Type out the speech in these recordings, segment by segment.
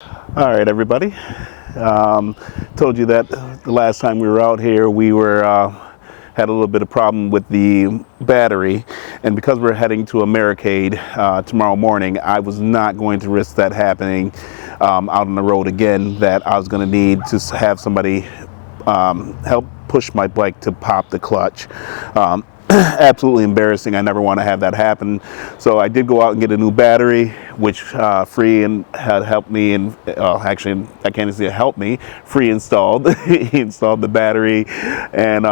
All right, everybody. Told you that the last time we were out here, we were had a little bit of problem with the battery, and because we're heading to Americade tomorrow morning, I was not going to risk that happening out on the road again. That I was going to need to have somebody help push my bike to pop the clutch. Absolutely embarrassing. I never want to have that happen. So I did go out and get a new battery, which Free and had helped me, and actually I can't even say helped me. Free installed. He installed the battery, and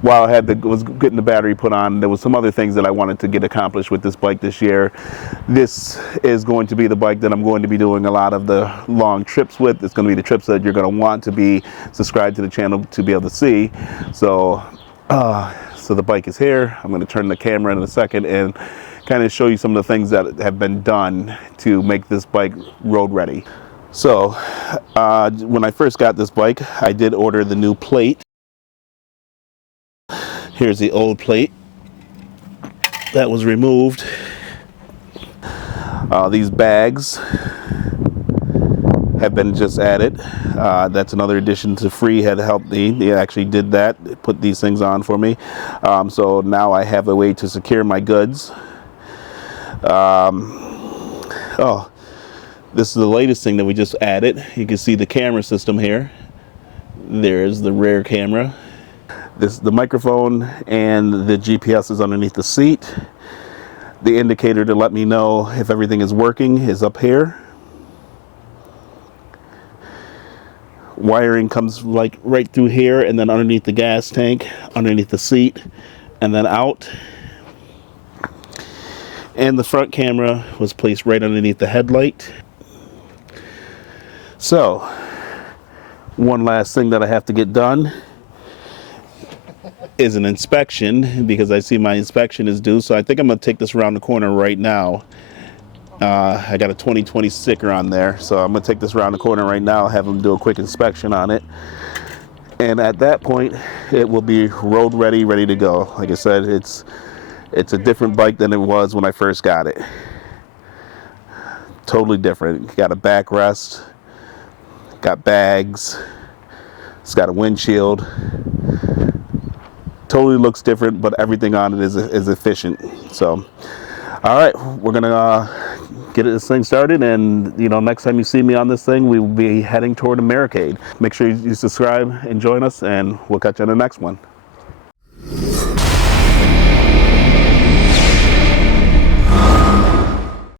while I was getting the battery put on, there was some other things that I wanted to get accomplished with this bike this year. This is going to be the bike that I'm going to be doing a lot of the long trips with. It's going to be the trips that you're going to want to be subscribed to the channel to be able to see. So the bike is here. I'm going to turn the camera in a second and kind of show you some of the things that have been done to make this bike road ready. So when I first got this bike, I did order the new plate. Here's the old plate that was removed. These bags have been just added. That's another addition to Free had helped me. They actually did that, put these things on for me. So now I have a way to secure my goods. Oh, this is the latest thing that we just added. You can see the camera system here. There's the rear camera. The microphone and the GPS is underneath the seat. The indicator to let me know if everything is working is up here. Wiring comes like right through here and then underneath the gas tank, underneath the seat, and then out. And the front camera was placed right underneath the headlight. So, one last thing that I have to get done is an inspection, because I see my inspection is due. So I think I'm going to take this around the corner right now. I got a 2020 sticker on there, so I'm going to take this around the corner right now, have them do a quick inspection on it. And at that point, it will be road ready, ready to go. Like I said, it's a different bike than it was when I first got it. Totally different. Got a backrest, got bags, it's got a windshield. Totally looks different, but everything on it is efficient. So, all right, we're gonna get this thing started, and next time you see me on this thing, we will be heading toward Americade. Make sure you subscribe and join us, and we'll catch you on the next one.